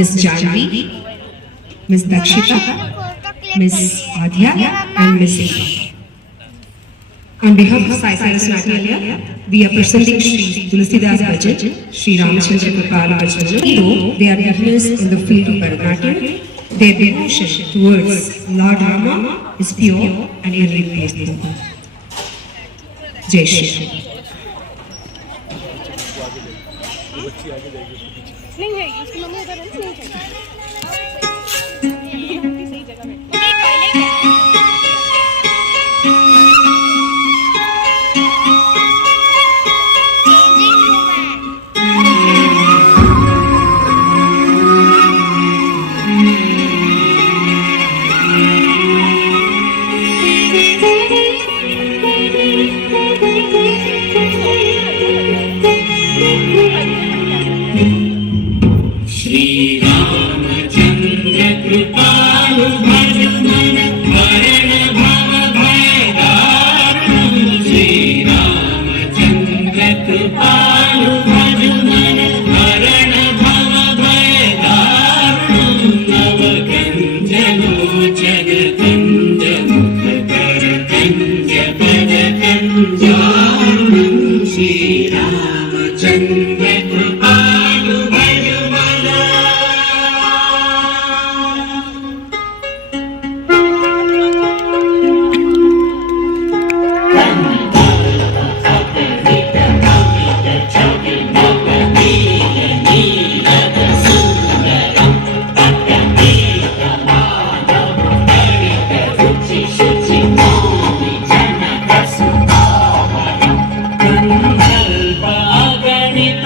Miss Janvi, Miss Dakshita, Miss Adya, and Miss Eva. On behalf of Sai Saraswati, we are presenting Sri Tulsidas Bhajan, Sri Ramachandra Kripala Bhajan. Though they are beginners in the field of Bharatanatyam, their devotion towards Lord Rama is pure and irreplaceable. Jai Shri. नहीं है इसकी mummy उधर है नहीं चाहिए सही जगह में Gani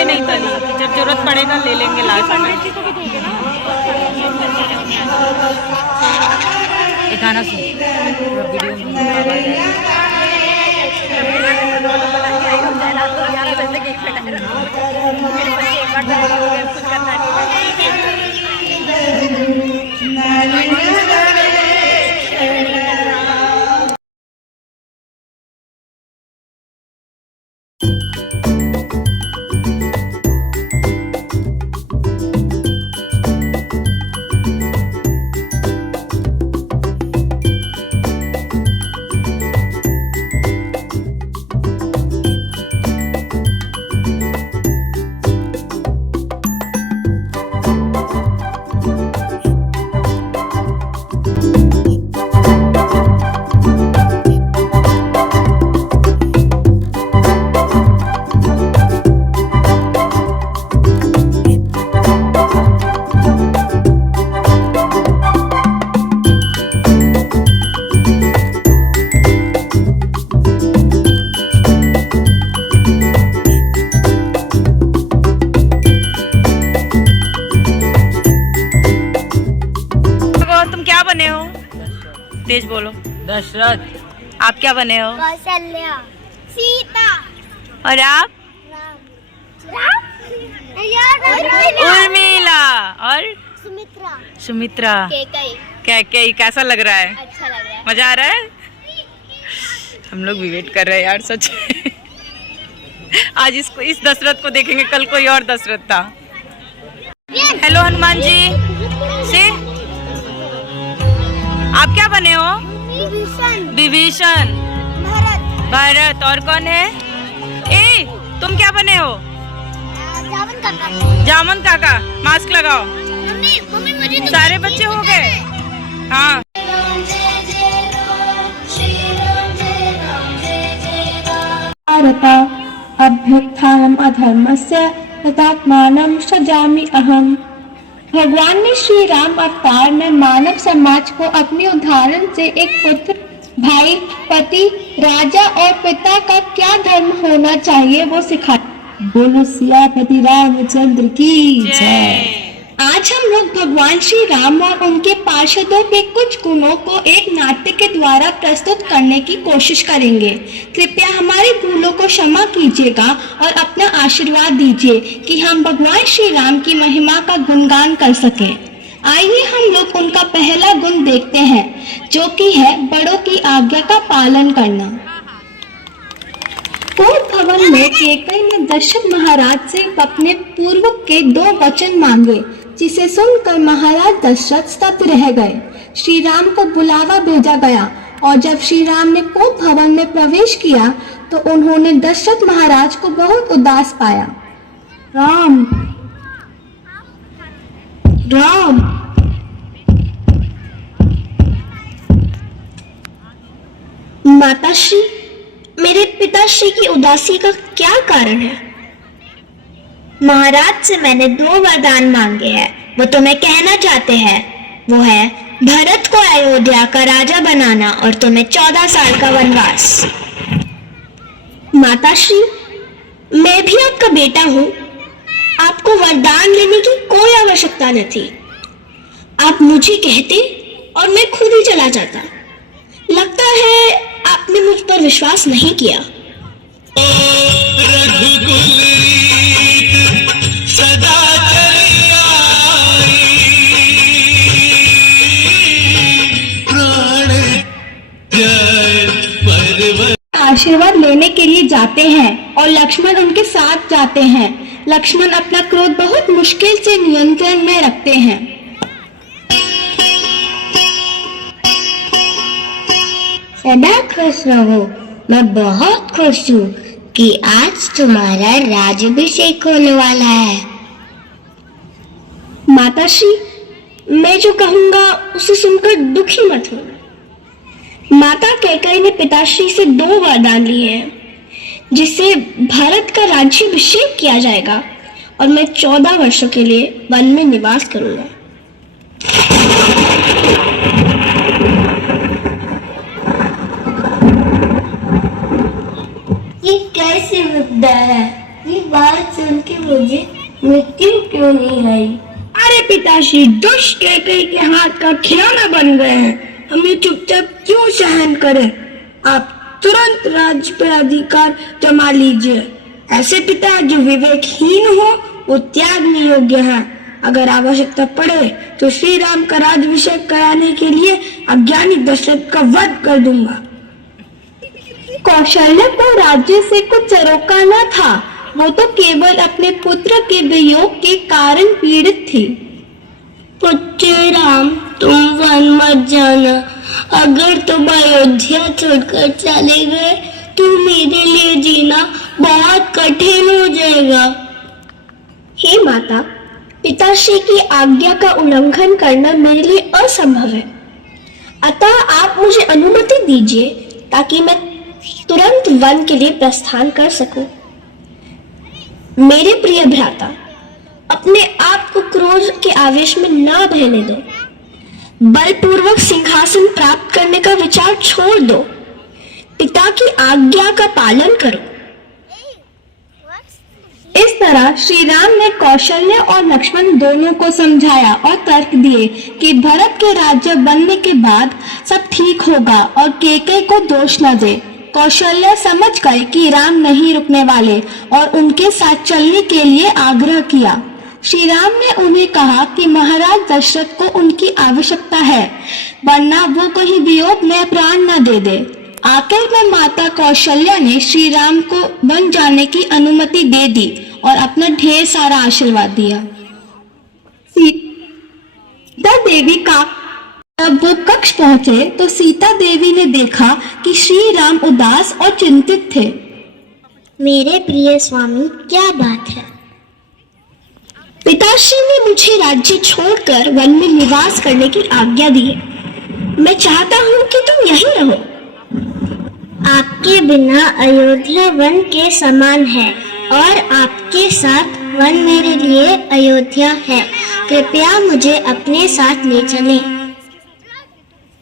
पहले नहीं तली, जब जरूरत पड़ेगा ले लेंगे लास्ट में। पंडित जी को भी दोगे ना? एक गाना सुन तेज बोलो। दशरथ। आप क्या बने हो? कौशल्या। सीता। और आप? उर्मिला। और सुमित्रा। सुमित्रा। केकई। कैकेयी। कैसा लग रहा है? अच्छा लग रहा है। मजा आ रहा है? हम लोग भी वेट कर रहे हैं यार सच में। आज इस दशरथ को देखेंगे, कल कोई और दशरथ था। हेलो हनुमान जी से आप क्या बने हो? विभीषण। विभीषण। भरत। भरत। और कौन है? ए तुम क्या बने हो? जामुन काका। जामुन काका। मास्क लगाओ। मम्मी मम्मी मुझे तो सारे बच्चे हो गए? हाँ। भारत अभ्युत्थानम् अधर्मस्य तदात्मानं सृजामि अहम्। भगवान ने श्री राम अवतार में मानव समाज को अपने उदाहरण से एक पुत्र, भाई, पति, राजा और पिता का क्या धर्म होना चाहिए वो सिखाया। बोलो सियापति रामचंद्र की जय। आज हम लोग भगवान श्री राम और उनके पार्षदों के कुछ गुणों को एक नाट्य के द्वारा प्रस्तुत करने की कोशिश करेंगे। कृपया हमारी भूलों को क्षमा कीजिएगा और अपना आशीर्वाद दीजिए कि हम भगवान श्री राम की महिमा का गुणगान कर सकें। आइए हम लोग उनका पहला गुण देखते हैं, जो कि है बड़ों की आज्ञा का पालन करना। कोप भवन में केकई ने दशरथ महाराज से अपने पूर्व के 2 वचन मांगे, जिसे सुनकर महाराज दशरथ स्तब्ध रह गए। श्री राम को बुलावा भेजा गया और जब श्री राम ने कोप भवन में प्रवेश किया तो उन्होंने दशरथ महाराज को बहुत उदास पाया। राम राम माताश्री, मेरे पिताश्री की उदासी का क्या कारण है? महाराज से मैंने 2 वरदान मांगे हैं, वो तुम्हें कहना चाहते हैं। वो है भरत को अयोध्या का राजा बनाना और तुम्हें 14 साल का वनवास। माताश्री, मैं भी आपका बेटा हूँ। आपको वरदान लेने की कोई आवश्यकता न थी। आप मुझे कहते और मैं खुद ही चला जाता। लगता है आपने मुझ पर विश्वास नहीं किया। आशीर्वाद लेने के लिए जाते हैं और लक्ष्मण उनके साथ जाते हैं। लक्ष्मण अपना क्रोध बहुत मुश्किल से नियंत्रण में रखते हैं। सदा खुश रहो। मैं बहुत खुश हूँ कि आज तुम्हारा राज्याभिषेक होने वाला है। माताश्री, मैं जो कहूँगा उसे सुनकर दुखी मत हो। माता कैकेयी ने पिताश्री से 2 वरदान लिए हैं, जिससे भारत का राज्याभिषेक किया जाएगा और मैं 14 वर्षों के लिए वन में निवास करूंगा। ये कैसी विद्या है? ये बात सुन के मुझे मृत्यु क्यों नहीं आई? अरे पिताश्री, दुष्ट कैकेयी के हाथ का खिलौना बन गए हैं, हमें चुपचाप क्यों सहन करें? आप तुरंत राज्य पर अधिकार जमा लीजिए। ऐसे पिता जो विवेकहीन हो वो त्यागने योग्य हैं। अगर आवश्यकता पड़े तो श्री राम का राज्याभिषेक कराने के लिए अज्ञानी दशरथ का वध कर दूंगा। कौशल्या को राज्य से कुछ रोका न था, वो तो केवल अपने पुत्र के वियोग के कारण पीड़ित थी। पुत्र राम, तुम वन मत जाना। अगर तुम अयोध्या छोड़कर चले गए तो मेरे लिए जीना बहुत कठिन हो जाएगा। हे माता, पिताश्री की आज्ञा का उल्लंघन करना मेरे लिए असंभव है, अतः आप मुझे अनुमति दीजिए ताकि मैं तुरंत वन के लिए प्रस्थान कर सकूं। मेरे प्रिय भ्राता, अपने आप को क्रोध के आवेश में न बहने दो। बलपूर्वक सिंहासन प्राप्त करने का विचार छोड़ दो। पिता की आज्ञा का पालन करो। इस तरह श्री राम ने कौशल्या और लक्ष्मण दोनों को समझाया और तर्क दिए कि भरत के राज्य बनने के बाद सब ठीक होगा और कैकेयी को दोष न दे। कौशल्या समझ गए कि राम नहीं रुकने वाले और उनके साथ चलने के लिए आग्रह किया। श्री राम ने उन्हें कहा कि महाराज दशरथ को उनकी आवश्यकता है, वरना वो कहीं वियोग में प्राण न दे दे। आखिर में माता कौशल्या ने श्री राम को वन जाने की अनुमति दे दी और अपना ढेर सारा आशीर्वाद दिया। सीता देवी का जब वो कक्ष पहुंचे तो सीता देवी ने देखा कि श्री राम उदास और चिंतित थे। मेरे प्रिय स्वामी, क्या बात है? पिताश्री ने मुझे राज्य छोड़कर वन में निवास करने की आज्ञा दी है। मैं चाहता हूँ कि तुम यहीं रहो। आपके बिना अयोध्या वन के समान है और आपके साथ वन मेरे लिए अयोध्या है। कृपया मुझे अपने साथ ले चलें।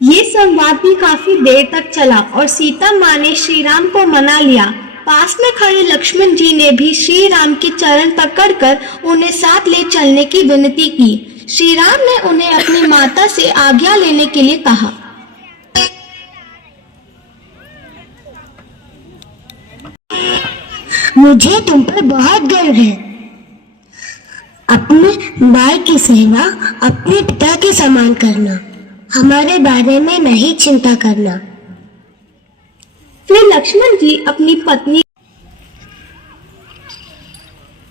ये संवाद भी काफी देर तक चला और सीता माँ ने श्री राम को मना लिया। पास में खड़े लक्ष्मण जी ने भी श्री राम के चरण पकड़कर उन्हें साथ ले चलने की विनती की। श्री राम ने उन्हें अपनी माता से आज्ञा लेने के लिए कहा। मुझे तुम पर बहुत गर्व है। अपने भाई की सेवा अपने पिता के समान करना, हमारे बारे में नहीं चिंता करना। फिर लक्ष्मण जी अपनी पत्नी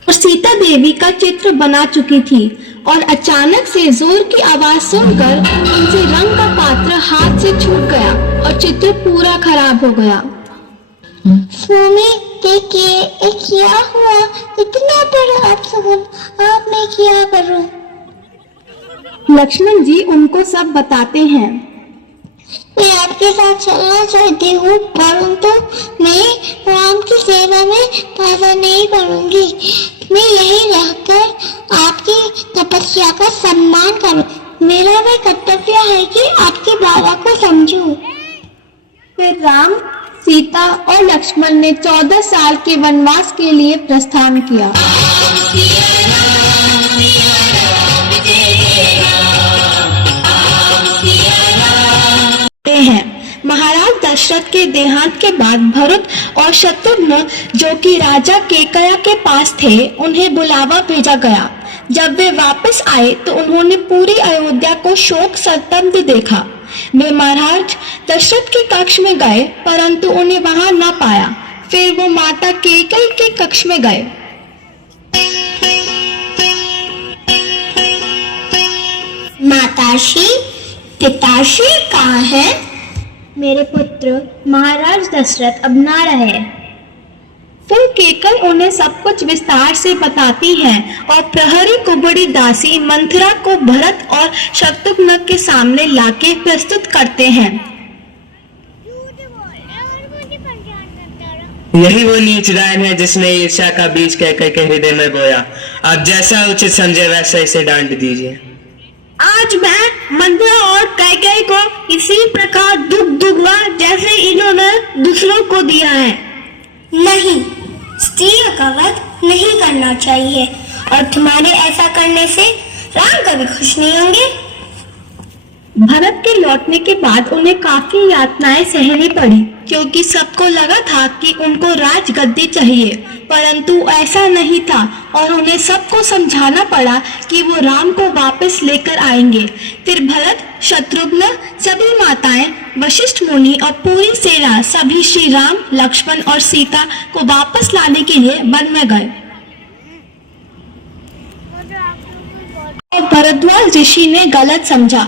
और सीता देवी का चित्र बना चुकी थी और अचानक से जोर की आवाज सुनकर उनसे रंग का पात्र हाथ से छूट गया और चित्र पूरा खराब हो गया। स्वामी, देखिए क्या हुआ? इतना बड़ा अपशगुन आप मैं क्या करूं? लक्ष्मण जी उनको सब बताते हैं। मैं आपके साथ चलना चाहती हूँ, परंतु मैं राम की सेवा में बाधा नहीं करूँगी। मैं यहीं रहकर आपकी तपस्या का सम्मान करूँ। मेरा वह कर्तव्य है कि आपकी बाधा को समझूं। फिर राम, सीता और लक्ष्मण ने 14 साल के वनवास के लिए प्रस्थान किया। महाराज दशरथ के देहांत के बाद भरत और शत्रुघ्न, जो कि राजा केकया के पास थे, उन्हें बुलावा भेजा गया। जब वे वापस आए तो उन्होंने पूरी अयोध्या को शोक संतप्त देखा। वे महाराज दशरथ के कक्ष में गए, परंतु उन्हें वहां न पाया। फिर वो माता केकई के कक्ष में गए। माताश्री, पिताश्री कहाँ है? मेरे पुत्र महाराज दशरथ अब ना रहे। फिर केकई उन्हें सब कुछ विस्तार से बताती है और प्रहरी कुबड़ी दासी मंथरा को भरत और शत्रुघ्न के सामने लाके प्रस्तुत करते हैं। यही वो नीच रायन है जिसने ईर्ष्या का बीज कैकेयी के हृदय में बोया। अब जैसा उचित समझे वैसा इसे डांट दीजिए। आज मैं मंथरा और कैकेयी को इसी प्रकार दुख दूंगा जैसे इन्होंने दूसरों को दिया है। नहीं, स्त्रियों का वध नहीं करना चाहिए, और तुम्हारे ऐसा करने से राम कभी खुश नहीं होंगे। भरत के लौटने के बाद उन्हें काफी यातनाएं सहनी पड़ी, क्योंकि सबको लगा था कि उनको राजगद्दी चाहिए, परंतु ऐसा नहीं था और उन्हें सबको समझाना पड़ा कि वो राम को वापस लेकर आएंगे। फिर भरत, शत्रुघ्न, सभी माताएं, वशिष्ठ मुनि और पूरी सेना सभी श्री राम, लक्ष्मण और सीता को वापस लाने के लिए वन में गए। और भरद्वाज ऋषि ने गलत समझा।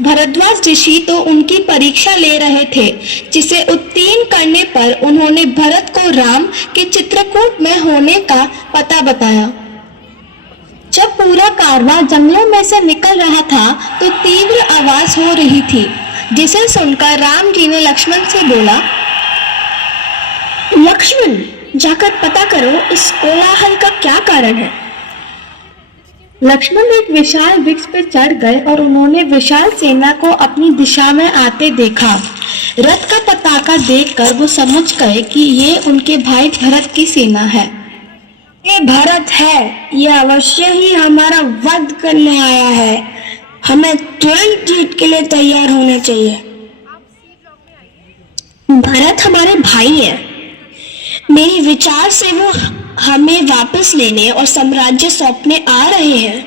भरद्वाज ऋषि तो उनकी परीक्षा ले रहे थे, जिसे उत्तीर्ण करने पर उन्होंने भरत को राम के चित्रकूट में होने का पता बताया। जब पूरा कारवां जंगलों में से निकल रहा था तो तीव्र आवाज हो रही थी, जिसे सुनकर राम जी ने लक्ष्मण से बोला, लक्ष्मण, जाकर पता करो इस कोलाहल का क्या कारण है। लक्ष्मण एक विशाल वृक्ष पर चढ़ गए और उन्होंने विशाल सेना को अपनी दिशा में आते देखा। रथ का पताका देखकर वो समझ गए कि ये उनके भाई भरत की सेना है। ये भरत है, ये अवश्य ही हमारा वध करने आया है। हमें तुरंत जीत के लिए तैयार होना चाहिए। भरत हमारे भाई हैं। मेरे विचार से वो हमें वापस लेने और साम्राज्य सौंपने आ रहे हैं।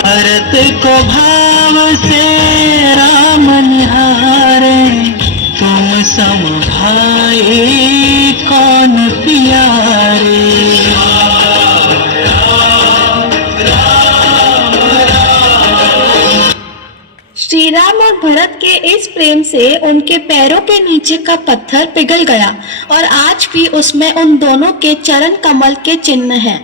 भरत को भाव से राम निहारे, तुम सम भाई कौन प्यारे। श्री राम और भरत के इस प्रेम से उनके पैरों के नीचे का पत्थर पिघल गया और आज भी उसमें उन दोनों के चरण कमल के चिन्ह हैं।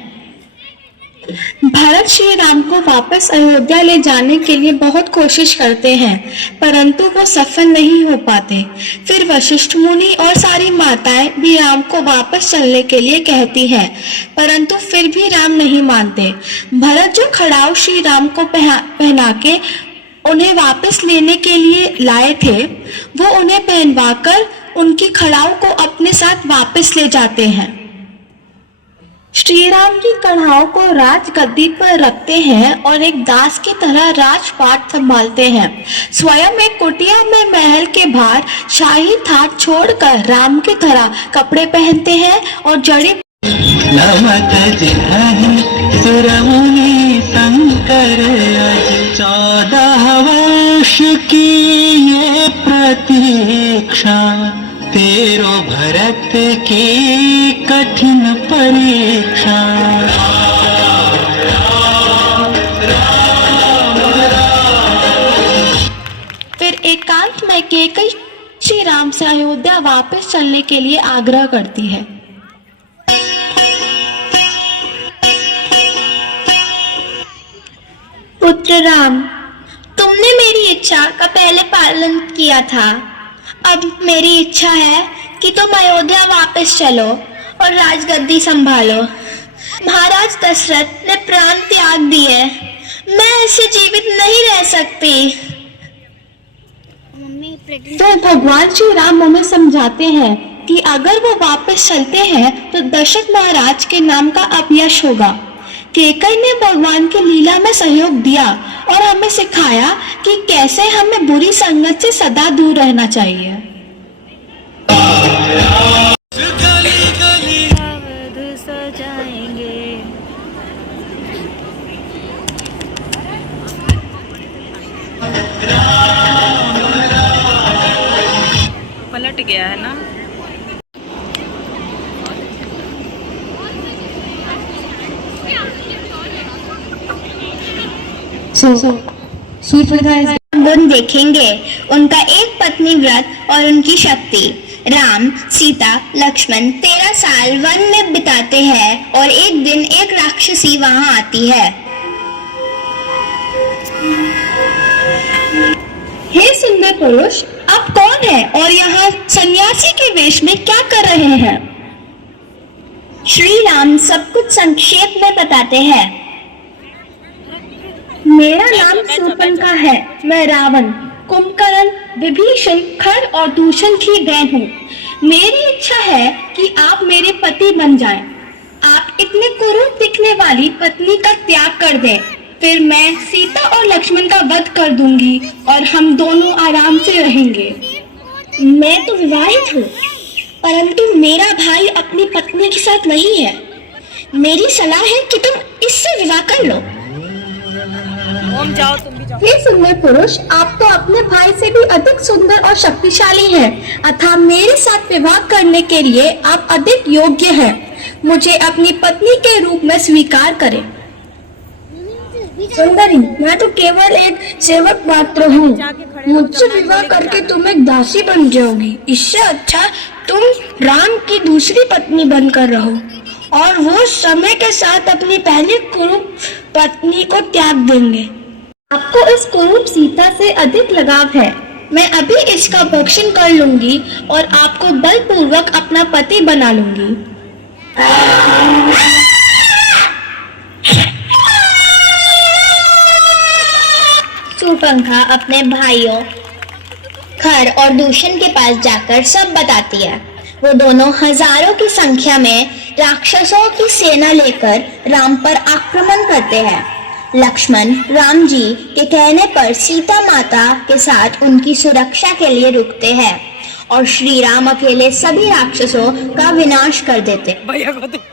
भरत श्री राम को वापस अयोध्या ले जाने के लिए बहुत कोशिश करते हैं, परंतु वो सफल नहीं हो पाते। फिर वशिष्ठ मुनि और सारी माताएं भी राम को वापस चलने के लिए कहती हैं, परंतु फिर भी राम नहीं मानते। भरत जो खड़ाऊ श्री राम को पहना के उन्हें वापस लेने के लिए लाए थे, वो उन्हें पहनवाकर उनकी खड़ाऊ को अपने साथ वापस ले जाते हैं। श्री राम की कढ़ाओं को राजगद्दी पर रखते हैं और एक दास की तरह राजपाट संभालते हैं। स्वयं एक कुटिया में महल के बाहर शाही थाट छोड़कर राम की तरह कपड़े पहनते हैं और जड़ी नमत जिन्हि सुरमुनि शंकर, 14 वर्ष की ये प्रतीक्षा, तेरो भरत की कठिन परीक्षा। फिर एकांत में कैकेयी श्री राम से अयोध्या वापस चलने के लिए आग्रह करती है। पुत्र राम, तुमने मेरी इच्छा का पहले पालन किया था। अब मेरी इच्छा है कि तुम अयोध्या वापस चलो और राजगद्दी संभालो। महाराज दशरथ ने प्राण त्याग दिए, मैं ऐसे जीवित नहीं रह सकती। तो भगवान श्री राम उन्हें समझाते हैं कि अगर वो वापस चलते हैं तो दशरथ महाराज के नाम का अपयश होगा। कैकेयी ने भगवान की लीला में सहयोग दिया और हमें सिखाया कि कैसे हमें बुरी संगत से सदा दूर रहना चाहिए। पलट गया है ना। गुण देखेंगे, उनका एक पत्नी व्रत और उनकी शक्ति। राम, सीता, लक्ष्मण 13 साल वन में बिताते हैं और एक दिन एक राक्षसी वहां आती है। हे सुंदर पुरुष, आप कौन हैं और यहाँ सन्यासी के वेश में क्या कर रहे हैं? श्री राम सब कुछ संक्षेप में बताते हैं। मेरा नाम शूर्पणखा है। मैं रावण, कुंभकर्ण, विभीषण, खर और दूषण की बहन हूँ। मेरी इच्छा है कि आप मेरे पति बन जाएं। आप इतने कुरूप दिखने वाली पत्नी का त्याग कर दें, फिर मैं सीता और लक्ष्मण का वध कर दूंगी और हम दोनों आराम से रहेंगे। मैं तो विवाहित हूँ, परंतु मेरा भाई अपनी पत्नी के साथ नहीं है। मेरी सलाह है कि तुम इससे विवाह कर लो। ओम जाओ, तुम भी जाओ। हे सुंदर पुरुष, आप तो अपने भाई से भी अधिक सुंदर और शक्तिशाली हैं, अतः मेरे साथ विवाह करने के लिए आप अधिक योग्य हैं। मुझे अपनी पत्नी के रूप में स्वीकार करें। सुंदरी, मैं तो केवल एक सेवक मात्र हूँ। मुझसे विवाह करके तुम एक दासी बन जाओगी। इससे अच्छा तुम राम की दूसरी पत्नी बनकर रहो और वो समय के साथ अपनी पहली कुरूप पत्नी को त्याग देंगे। आपको इस कुरूप सीता से अधिक लगाव है। मैं अभी इसका भक्षण कर लूंगी और आपको बलपूर्वक अपना पति बना लूंगी। शूर्पणखा अपने भाइयों खर और दूषण के पास जाकर सब बताती है। वो दोनों हजारों की संख्या में राक्षसों की सेना लेकर राम पर आक्रमण करते हैं। लक्ष्मण राम जी के कहने पर सीता माता के साथ उनकी सुरक्षा के लिए रुकते हैं और श्री राम अकेले सभी राक्षसों का विनाश कर देते भैया को दे।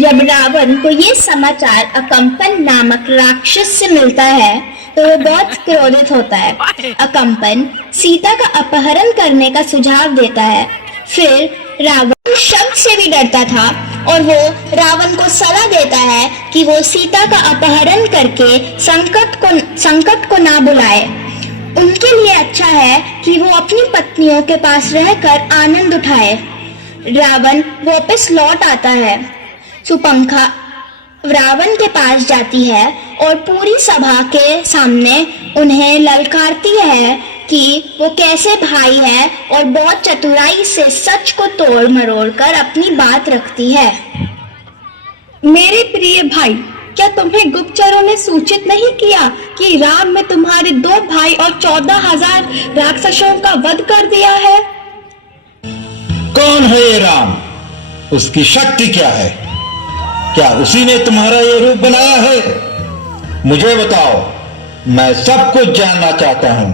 जब रावण को ये समाचार अकंपन नामक राक्षस से मिलता है तो वो बहुत क्रोधित होता है। अकंपन सीता का अपहरण करने का सुझाव देता है। फिर रावण शब्द से भी डरता था और वो रावण को सलाह देता है कि वो सीता का अपहरण करके संकट को ना बुलाए। उनके लिए अच्छा है कि वो अपनी पत्नियों के पास रहकर आनंद उठाए। रावण वापस लौट आता है। शूर्पणखा रावण के पास जाती है और पूरी सभा के सामने उन्हें ललकारती है कि वो कैसे भाई है और बहुत चतुराई से सच को तोड़ मरोड़ कर अपनी बात रखती है। मेरे प्रिय भाई, क्या तुम्हें गुप्तचरों ने सूचित नहीं किया कि राम ने तुम्हारे 2 भाई और 14,000 राक्षसों का वध कर दिया है? कौन है ये राम? उसकी शक्ति क्या है? क्या उसी ने तुम्हारा ये रूप बनाया है? मुझे बताओ, मैं सब कुछ जानना चाहता हूँ।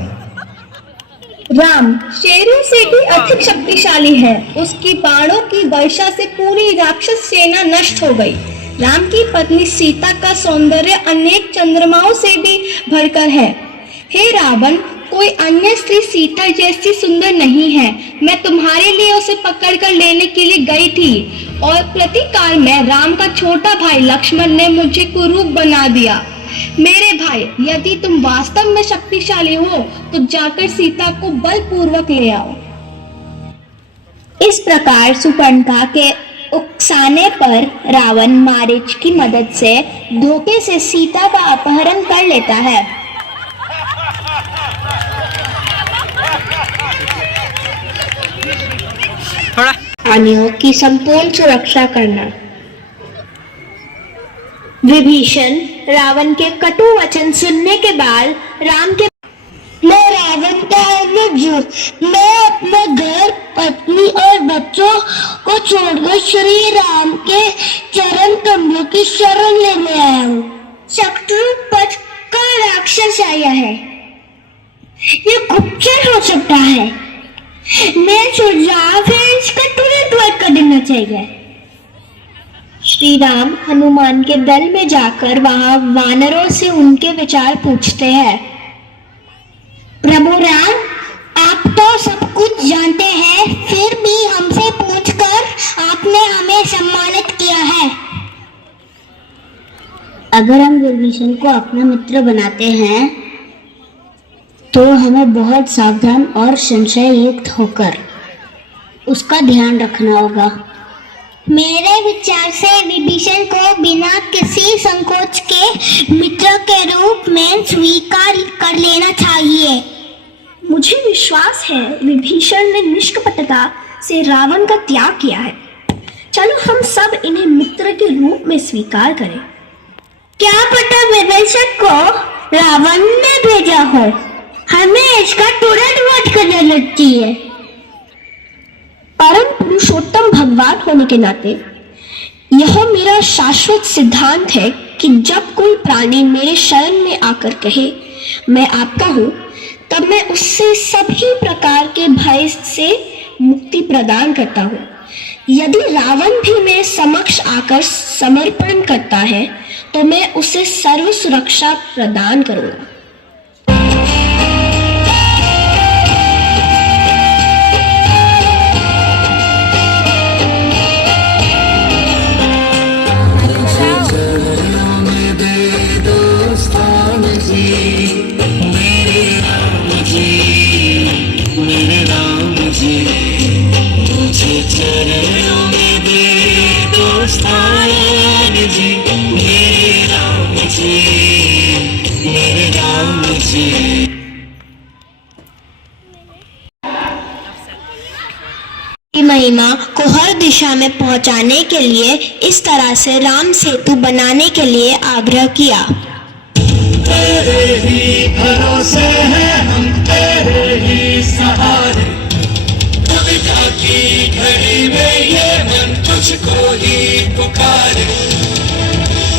राम शेरों से भी अधिक शक्तिशाली है। उसकी बाणों की वर्षा से पूरी राक्षस सेना नष्ट हो गई। राम की पत्नी सीता का सौंदर्य अनेक चंद्रमाओं से भी भरकर है। हे रावण, कोई अन्य स्त्री सीता जैसी सुंदर नहीं है। मैं तुम्हारे लिए उसे पकड़कर लेने के लिए गई थी और प्रतिकार में राम का छोटा भाई लक्ष्मण ने मुझे कुरूप बना दिया। मेरे भाई, यदि तुम वास्तव में शक्तिशाली हो तो जाकर सीता को बलपूर्वक ले आओ। इस प्रकार शूर्पणखा के उकसाने पर रावण मारीच की मदद से धोखे से सीता का अपहरण कर लेता है। प्राणियों की संपूर्ण सुरक्षा करना। विभीषण रावण के कटु वचन सुनने के बाद राम के मैं रावण का मैं अपने घर, पत्नी और बच्चों को छोड़कर श्री राम के चरण कमलों की शरण लेने आया हूँ। शत्रु पथ का राक्षस आया है। ये गुप्तचर हो सकता है। मैं सुझाव है इसका तुरंत वध कर देना चाहिए। श्री राम हनुमान के दल में जाकर वहां वानरों से उनके विचार पूछते हैं। प्रभु राम, आप तो सब कुछ जानते हैं, फिर भी हमसे पूछकर आपने हमें सम्मानित किया है। अगर हम विभीषण को अपना मित्र बनाते हैं तो हमें बहुत सावधान और संशय युक्त होकर उसका ध्यान रखना होगा। मेरे विचार से विभीषण को बिना किसी संकोच के मित्र के रूप में स्वीकार कर लेना चाहिए। मुझे विश्वास है विभीषण ने निष्कपटता से रावण का त्याग किया है। चलो हम सब इन्हें मित्र के रूप में स्वीकार करें। क्या पता विभीषण को रावण ने भेजा हो, हमें इसका तुरंत वध करने लगती है। परम पुरुषोत्तम भगवान होने के नाते यह मेरा शाश्वत सिद्धांत है कि जब कोई प्राणी मेरे शरण में आकर कहे मैं आपका हूँ, तब मैं उससे सभी प्रकार के भय से मुक्ति प्रदान करता हूँ। यदि रावण भी मेरे समक्ष आकर समर्पण करता है तो मैं उसे सर्व सुरक्षा प्रदान करूंगा। महिमा को हर दिशा में पहुंचाने के लिए इस तरह से राम सेतु बनाने के लिए आग्रह किया। तेरे ही भरोसे हैं हम, तेरे ही सहारे, कविता की घड़ी में ये मन तुझको ही पुकारे।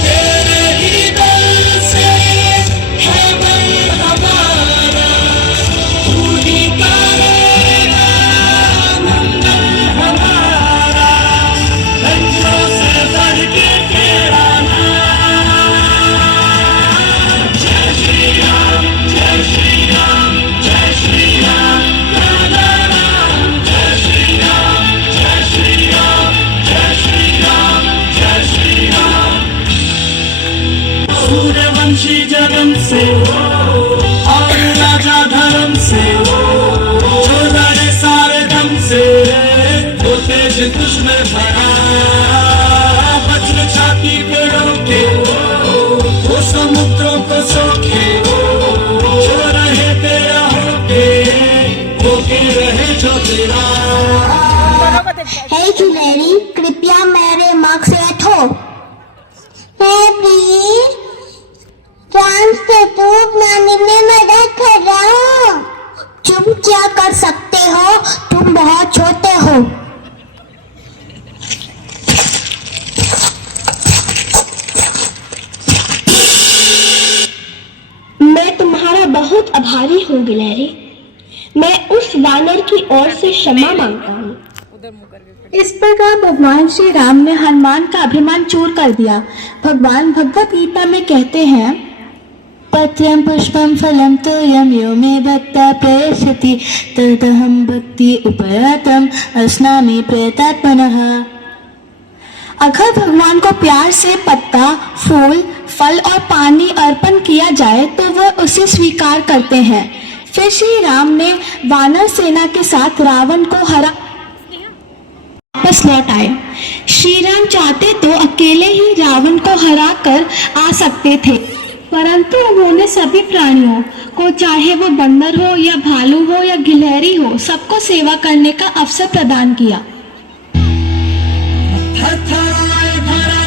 तेरे ही दल से है मन हमारा, तू ही करेगा मंगल हमारा, रंजों से बढ़ के तेरा नाम। जय श्री राम, जय श्री राम, जय श्री राम, राजा राम। जय श्री राम, जय श्री राम, जय श्री राम, जय श्री राम। सूर्यवंशी जन्म से और राजा धर्म से, जो लड़े सारे दम से, वो तेज तुझमें भरा। वज्र छाती पेड़ों के, वो समुद्रों को सोखे, जो रहे तेरा होके रहे जो तेरा। हे गिलहरी, कृपया मेरे मार्ग से हटो। हे प्लीज, राम सेतु बनाने में मदद करो। तुम क्या कर सकते हो? तुम बहुत छोटे हो। मैं तुम्हारा बहुत आभारी हूँ गिलहरी। मैं उस वानर की ओर से क्षमा मांगता हूँ। इस प्रकार भगवान श्री राम ने हनुमान का अभिमान चूर कर दिया। भगवान भगवत गीता में कहते हैं, पत्रम पुष्पम फलम तोयम यो मे भक्ता प्रयच्छति तदहं भक्ति उपरतम अस्नामि प्रयतात्मनः। अगर भगवान को प्यार से पत्ता, फूल, फल और पानी अर्पण किया जाए तो वह उसे स्वीकार करते हैं। फिर श्री राम ने वानर सेना के साथ रावण को हरा वापस लौट आए। श्री राम चाहते तो अकेले ही रावण को हरा कर आ सकते थे, परंतु उन्होंने सभी प्राणियों को, चाहे वो बंदर हो या भालू हो या गिलहरी हो, सबको सेवा करने का अवसर प्रदान किया।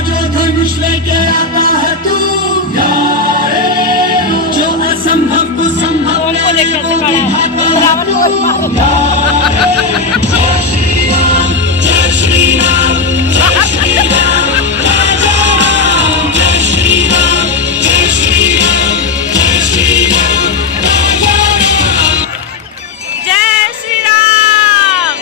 जो धनुष लेके आता है तू, जो असंभव को संभव जय श्री राम, जय श्री राम, जय श्री राम, राजा राम। जय श्री राम, जय श्री राम, जय श्री राम, राजा राम। जय श्री राम।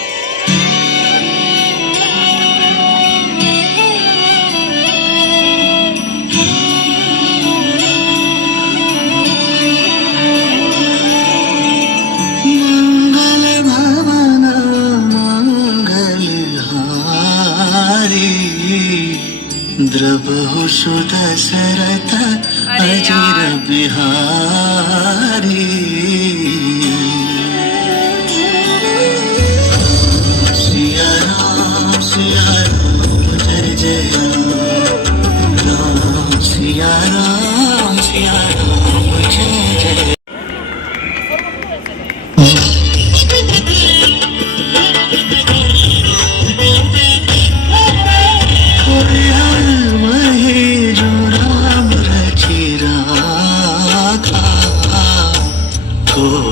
मंगल भवन मंगल हारी, द्रवहु सुत दशरथ अजिर बिहारी। सिया राम,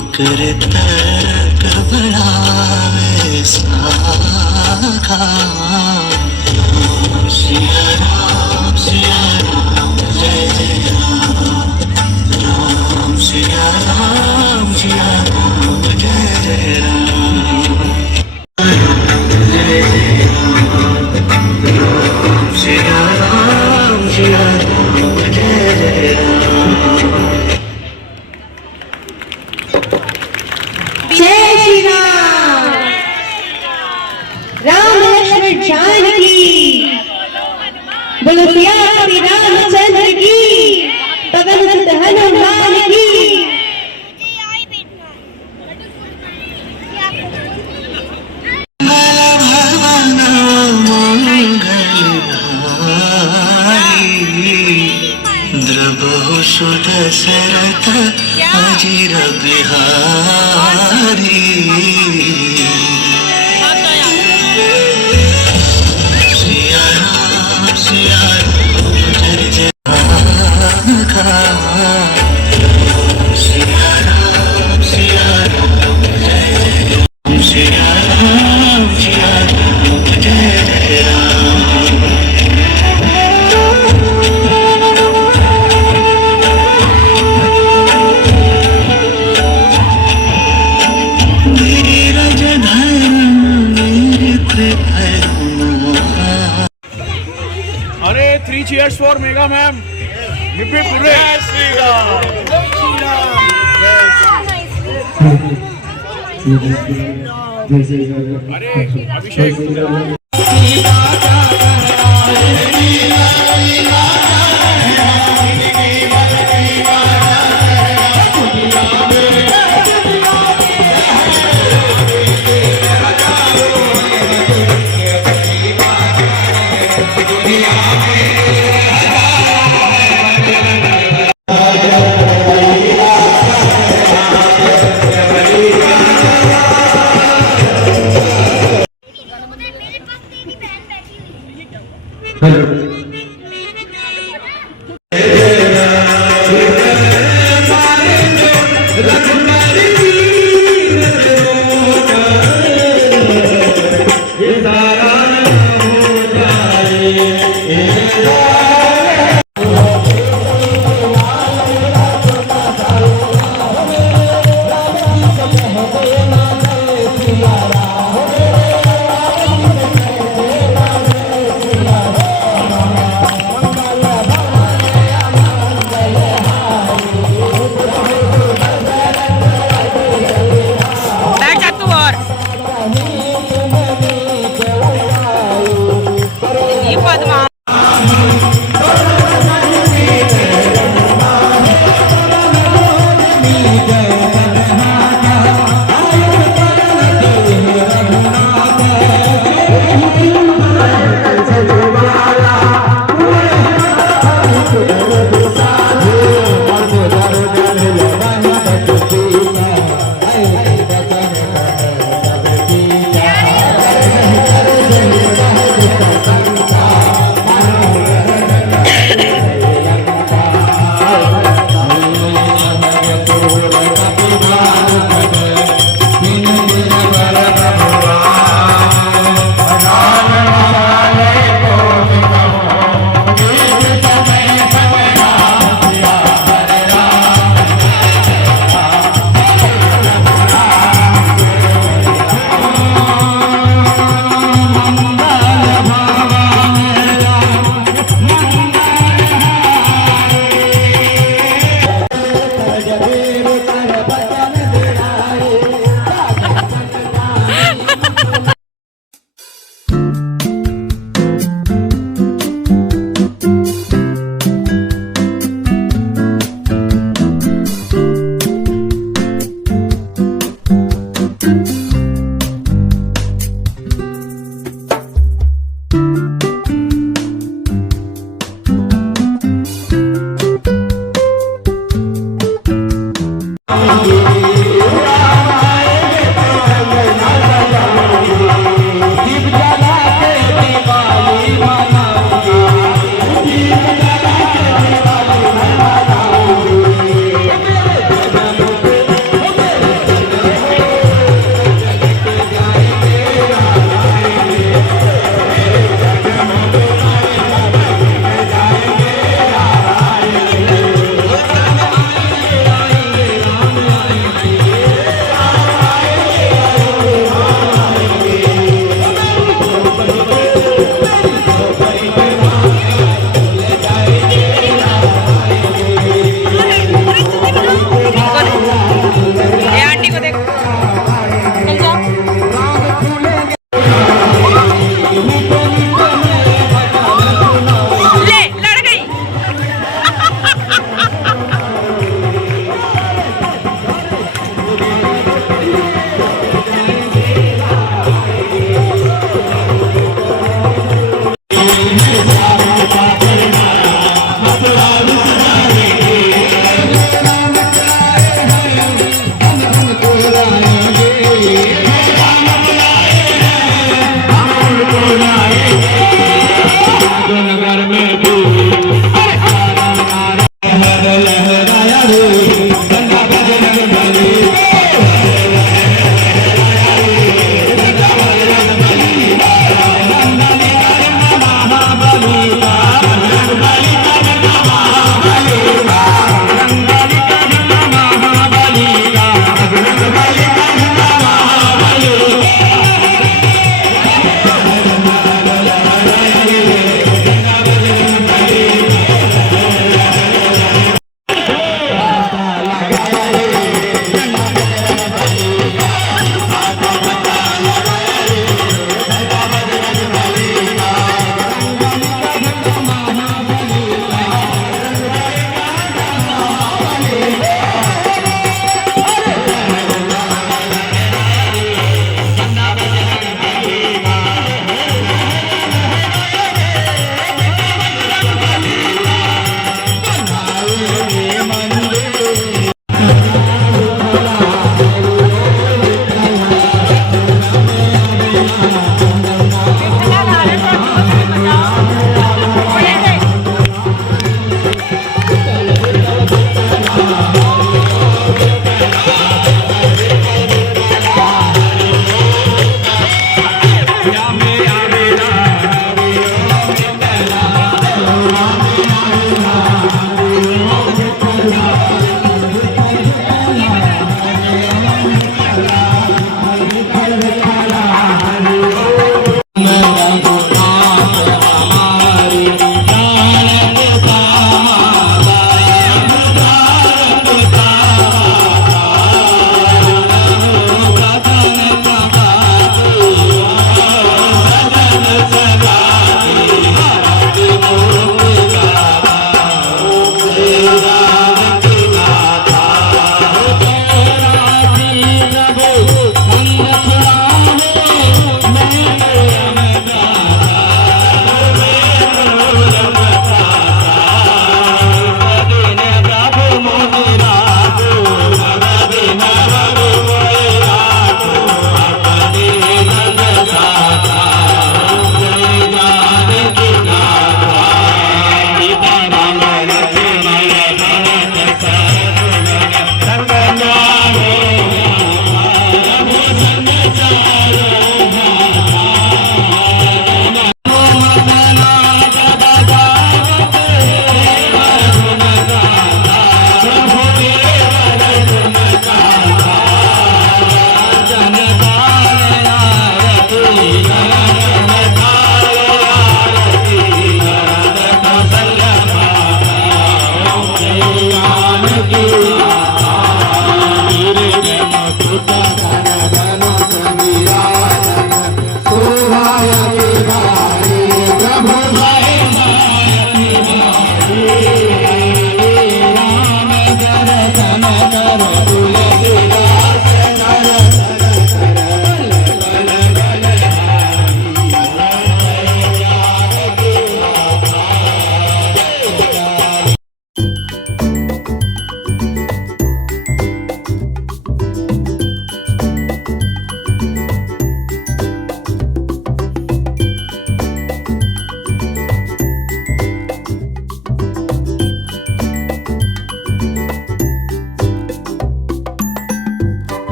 ठोकर तक बढ़ावे साखा सिया राम जय जय राम सिया राम जय जय राम जय जय राम सिया राम जय जय राम जय श्री राम। राम लक्ष्मण जानकी बोलो श्री रामचंद्र की पवन सुत हनुमान की। द्रवहु सुदशरथ अजिर बिहारी सिया राम जय जय सिया राम जय जय सिया राम जय जय राम अरे 3 cheers for Mega Ma'am. Hip hip hooray. Jai Shri Ram. अरे अभिषेक